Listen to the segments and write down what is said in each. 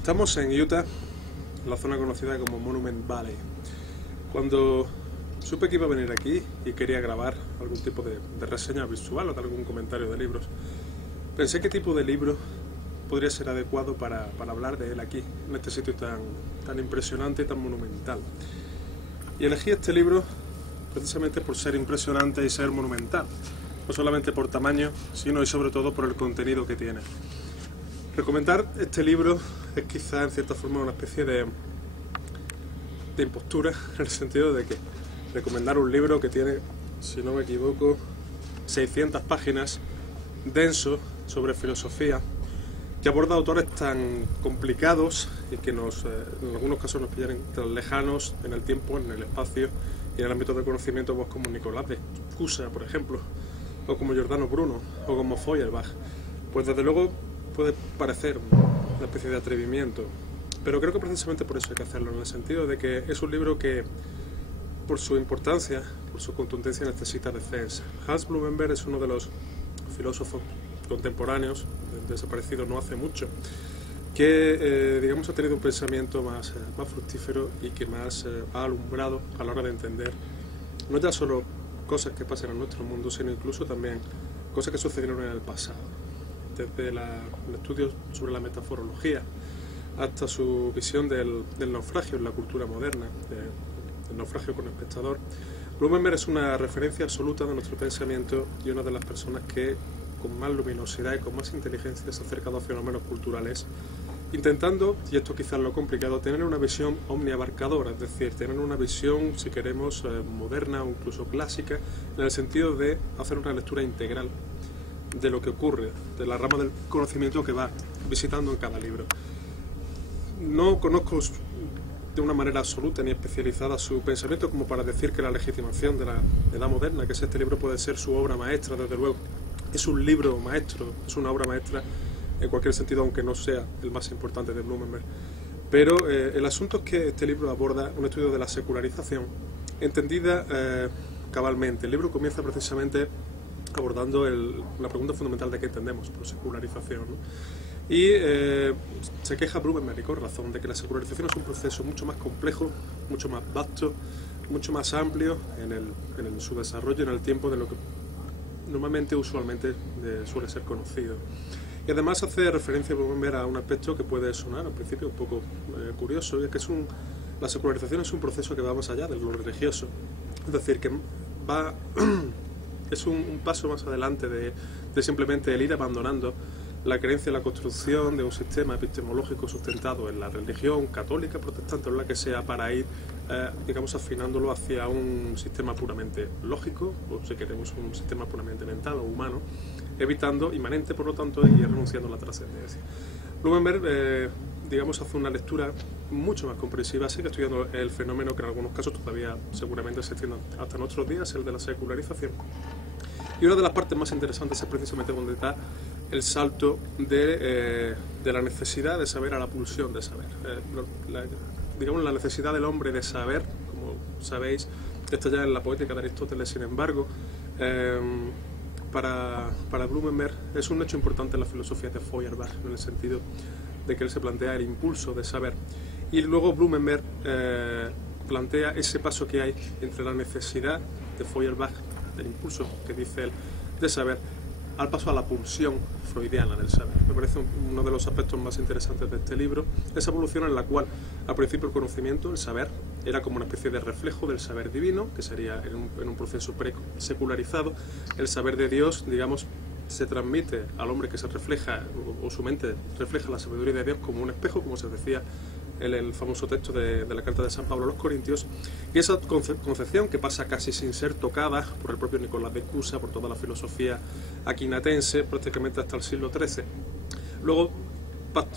Estamos en Utah, en la zona conocida como Monument Valley. Cuando supe que iba a venir aquí y quería grabar algún tipo de reseña visual o de algún comentario de libros, pensé qué tipo de libro podría ser adecuado para hablar de él aquí, en este sitio tan impresionante y tan monumental. Y elegí este libro precisamente por ser impresionante y ser monumental, no solamente por tamaño, sino y sobre todo por el contenido que tiene. Recomendar este libro es quizá en cierta forma una especie de impostura, en el sentido de que recomendar un libro que tiene, si no me equivoco, 600 páginas, denso, sobre filosofía, que aborda autores tan complicados y que en algunos casos nos pillan tan lejanos en el tiempo, en el espacio y en el ámbito del conocimiento, pues como Nicolás de Cusa, por ejemplo, o como Giordano Bruno, o como Feuerbach. Pues desde luego puede parecer una especie de atrevimiento, pero creo que precisamente por eso hay que hacerlo, en el sentido de que es un libro que, por su importancia, por su contundencia, necesita defensa. Hans Blumenberg es uno de los filósofos contemporáneos, desaparecido no hace mucho, que digamos ha tenido un pensamiento más fructífero y que más ha alumbrado a la hora de entender no ya solo cosas que pasan en nuestro mundo, sino incluso también cosas que sucedieron en el pasado. Desde el estudio sobre la metaforología hasta su visión del naufragio en la cultura moderna, del naufragio con el espectador, Blumenberg es una referencia absoluta de nuestro pensamiento y una de las personas que con más luminosidad y con más inteligencia se ha acercado a fenómenos culturales, intentando, y esto quizás es lo complicado, tener una visión omniabarcadora, es decir, tener una visión, si queremos, moderna o incluso clásica, en el sentido de hacer una lectura integral de lo que ocurre, de la rama del conocimiento que va visitando en cada libro. No conozco de una manera absoluta ni especializada su pensamiento como para decir que la legitimación de la edad moderna, que es este libro, puede ser su obra maestra, desde luego. Es un libro maestro, es una obra maestra en cualquier sentido, aunque no sea el más importante de Blumenberg. Pero el asunto es que este libro aborda un estudio de la secularización, entendida cabalmente. El libro comienza precisamente abordando la pregunta fundamental de qué entendemos por secularización, ¿no? Y se queja Blumenberg, y con razón, de que la secularización es un proceso mucho más complejo, mucho más vasto, mucho más amplio en su desarrollo en el tiempo de lo que normalmente, usualmente, suele ser conocido. Y además hace referencia Blumenberg a un aspecto que puede sonar al principio un poco curioso, y es que la secularización es un proceso que va más allá de lo religioso, es decir, que es un paso más adelante de simplemente el ir abandonando la creencia en la construcción de un sistema epistemológico sustentado en la religión católica, protestante o la que sea, para ir, digamos, afinándolo hacia un sistema puramente lógico, o si queremos un sistema puramente mental o humano, evitando, inmanente por lo tanto, y renunciando a la trascendencia. Blumenberg, digamos, hace una lectura mucho más comprensiva, sigue estudiando el fenómeno que en algunos casos todavía seguramente se extiende hasta nuestros días, el de la secularización. Y una de las partes más interesantes es precisamente donde está el salto de la necesidad de saber a la pulsión de saber. Digamos, la necesidad del hombre de saber, como sabéis, esto ya en la poética de Aristóteles, sin embargo, para Blumenberg es un hecho importante en la filosofía de Feuerbach, en el sentido de que él se plantea el impulso de saber. Y luego Blumenberg plantea ese paso que hay entre la necesidad de Feuerbach, del impulso que dice él de saber, al paso a la pulsión freudiana del saber. Me parece uno de los aspectos más interesantes de este libro, esa evolución en la cual al principio el conocimiento, el saber, era como una especie de reflejo del saber divino, que sería en un proceso pre-secularizado. El saber de Dios, digamos, se transmite al hombre que se refleja, o su mente refleja la sabiduría de Dios como un espejo, como se decía en el famoso texto de la carta de San Pablo a los Corintios, y esa concepción que pasa casi sin ser tocada por el propio Nicolás de Cusa, por toda la filosofía aquinatense, prácticamente hasta el siglo XIII. Luego,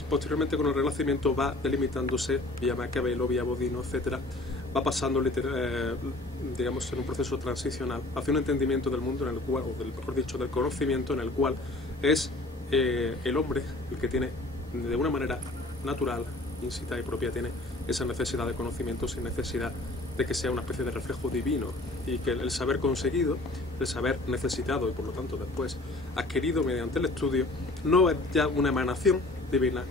posteriormente con el Renacimiento, va delimitándose vía Maquiavelo, vía Bodino, etcétera, va pasando, digamos, en un proceso transicional hacia un entendimiento del mundo en el cual, o mejor dicho, del conocimiento en el cual es el hombre el que tiene, de una manera natural, incita y propia, tiene esa necesidad de conocimiento sin necesidad de que sea una especie de reflejo divino, y que el saber conseguido, el saber necesitado y por lo tanto después adquirido mediante el estudio, no es ya una emanación divina,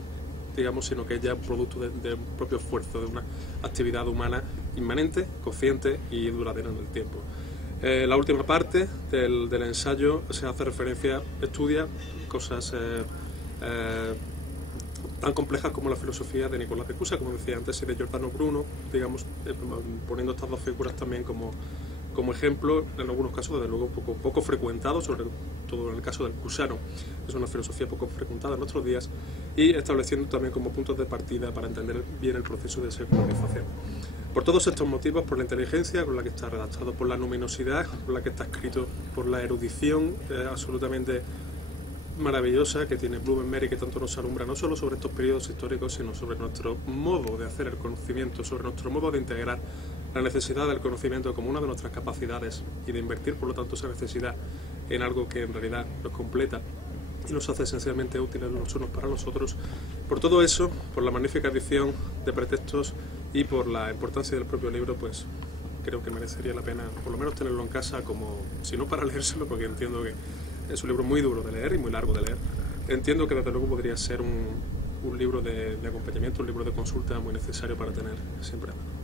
digamos, sino que es ya un producto de un propio esfuerzo, de una actividad humana inmanente, consciente y duradera en el tiempo. La última parte del ensayo se hace referencia, estudia cosas tan complejas como la filosofía de Nicolás de Cusa, como decía antes, y de Giordano Bruno, digamos, poniendo estas dos figuras también como ejemplo, en algunos casos, desde luego, poco frecuentado, sobre todo en el caso del cusano. Es una filosofía poco frecuentada en nuestros días, y estableciendo también como puntos de partida para entender bien el proceso de secularización. Por todos estos motivos, por la inteligencia con la que está redactado, por la luminosidad con la que está escrito, por la erudición absolutamente maravillosa que tiene Blumenberg y que tanto nos alumbra no solo sobre estos periodos históricos, sino sobre nuestro modo de hacer el conocimiento, sobre nuestro modo de integrar la necesidad del conocimiento como una de nuestras capacidades y de invertir, por lo tanto, esa necesidad en algo que en realidad nos completa y nos hace esencialmente útiles los unos para los otros. Por todo eso, por la magnífica edición de pretextos y por la importancia del propio libro, pues creo que merecería la pena por lo menos tenerlo en casa, como si no para leérselo, porque entiendo que es un libro muy duro de leer y muy largo de leer. Entiendo que desde luego podría ser un libro de acompañamiento, un libro de consulta muy necesario para tener siempre a mano.